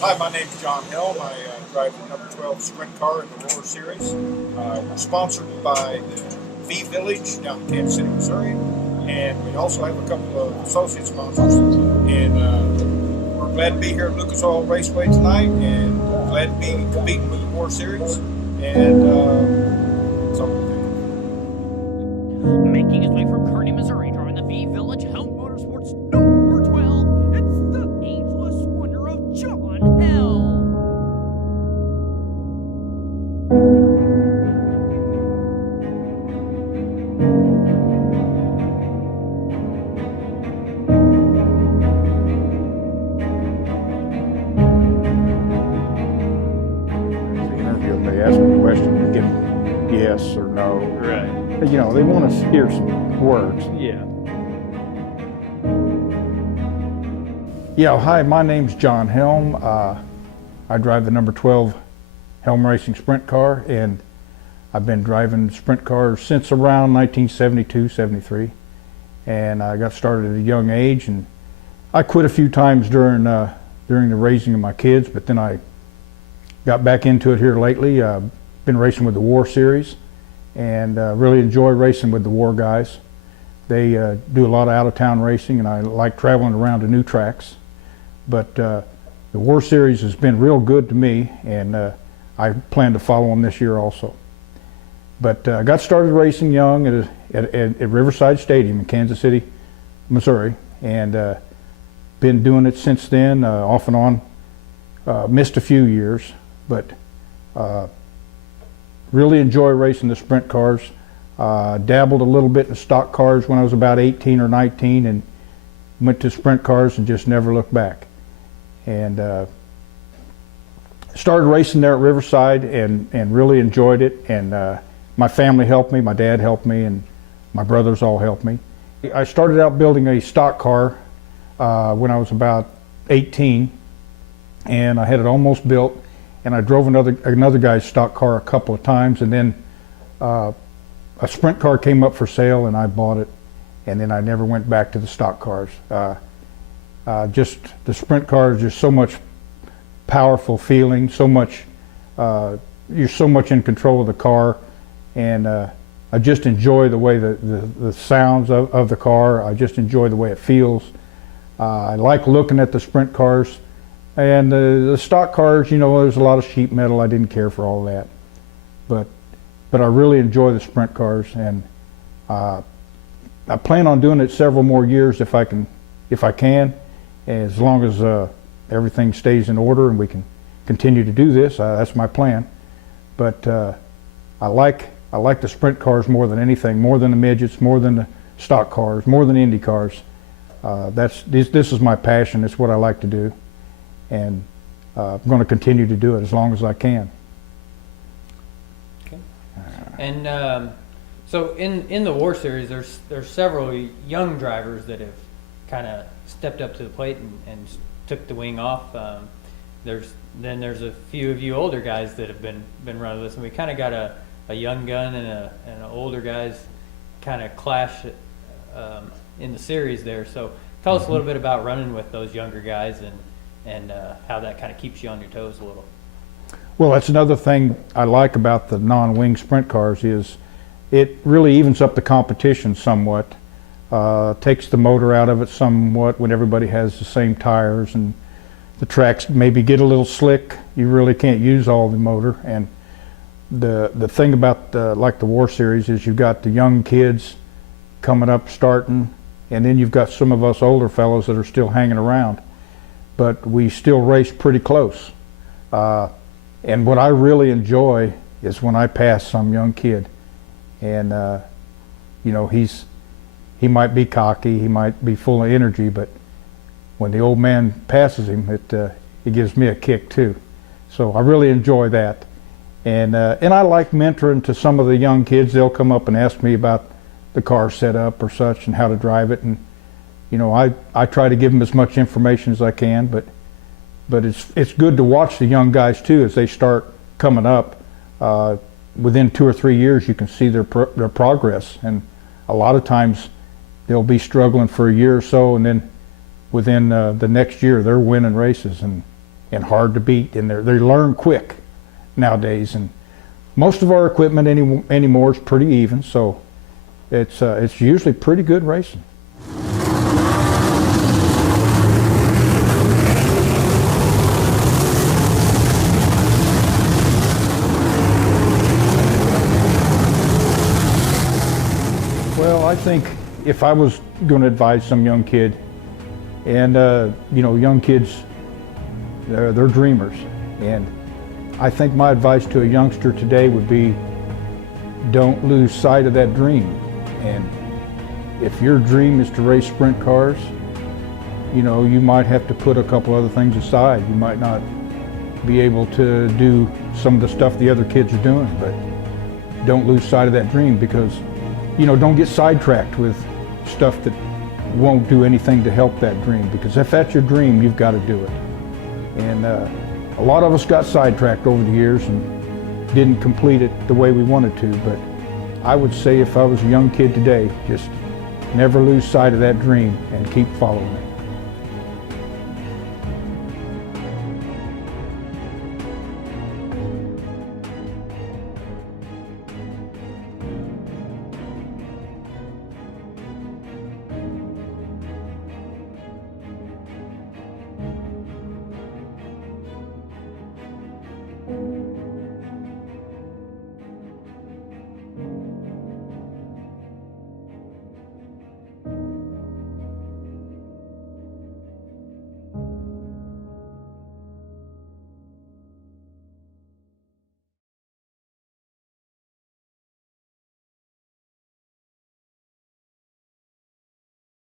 Hi, my name is John Helm. I drive the number 12 sprint car in the Roar Series. We're sponsored by the V Village down in Kansas City, Missouri, and we also have a couple of associate sponsors. And we're glad to be here at Lucas Oil Raceway tonight, and glad to be competing with the Roar Series. And Making his way from Kearney, Missouri, driving the V Village Helm Motorsports number 12, it's the ageless wonder of John Helm. They ask me a question, you give yes or no. Right. You know, they want to hear some words. Yeah. Yeah, hi, my name's John Helm. I drive the number 12 Helm Racing sprint car, and I've been driving sprint cars since around 1972, 73. And I got started at a young age, and I quit a few times during the raising of my kids, but then I got back into it here lately. Been racing with the War Series, and really enjoy racing with the War guys. They do a lot of out-of-town racing, and I like traveling around to new tracks. But the War Series has been real good to me, and I plan to follow them this year also. But I got started racing young at Riverside Stadium in Kansas City, Missouri, and been doing it since then, off and on. Missed a few years, but really enjoy racing the sprint cars. Dabbled a little bit in stock cars when I was about 18 or 19, and went to sprint cars and just never looked back. And started racing there at Riverside and really enjoyed it. And my family helped me, my dad helped me, and my brothers all helped me. I started out building a stock car when I was about 18, and I had it almost built. And I drove another guy's stock car a couple of times, and then a sprint car came up for sale, and I bought it, and then I never went back to the stock cars. Just the sprint car is just so much powerful feeling, so much you're so much in control of the car, and I just enjoy the way the sounds of the car. I just enjoy the way it feels. I like looking at the sprint cars. And the stock cars, you know, there's a lot of sheet metal. I didn't care for all that, but I really enjoy the sprint cars, and I plan on doing it several more years if I can, as long as everything stays in order and we can continue to do this. That's my plan. But I like the sprint cars more than anything, more than the midgets, more than the stock cars, more than Indy cars. This is my passion. It's what I like to do. And I'm going to continue to do it as long as I can. Okay. And so in the War Series, there's several young drivers that have kind of stepped up to the plate and took the wing off. There's a few of you older guys that have been running this, and we kind of got a young gun and an older guys kind of clash in the series there. So tell us a little bit about running with those younger guys and how that kind of keeps you on your toes a little. Well, that's another thing I like about the non-wing sprint cars is it really evens up the competition somewhat, takes the motor out of it somewhat when everybody has the same tires, and the tracks maybe get a little slick. You really can't use all the motor. And the thing about like the War Series is you've got the young kids coming up starting, and then you've got some of us older fellows that are still hanging around. But we still race pretty close. And what I really enjoy is when I pass some young kid, and you know, he might be cocky, he might be full of energy, but when the old man passes him, it gives me a kick too. So I really enjoy that. And I like mentoring to some of the young kids. They'll come up and ask me about the car setup or such and how to drive it, and you know, I try to give them as much information as I can, but it's good to watch the young guys too as they start coming up. Within 2 or 3 years, you can see their progress, and a lot of times they'll be struggling for a year or so, and then within the next year they're winning races, and and hard to beat, and they learn quick nowadays. And most of our equipment anymore is pretty even, so it's usually pretty good racing. Well, I think if I was going to advise some young kid, and you know, young kids, they're dreamers, and I think my advice to a youngster today would be, don't lose sight of that dream. And if your dream is to race sprint cars, you know, you might have to put a couple other things aside. You might not be able to do some of the stuff the other kids are doing, but don't lose sight of that dream, because, you know, don't get sidetracked with stuff that won't do anything to help that dream, because if that's your dream, you've got to do it. And a lot of us got sidetracked over the years and didn't complete it the way we wanted to, but I would say if I was a young kid today, just never lose sight of that dream and keep following it.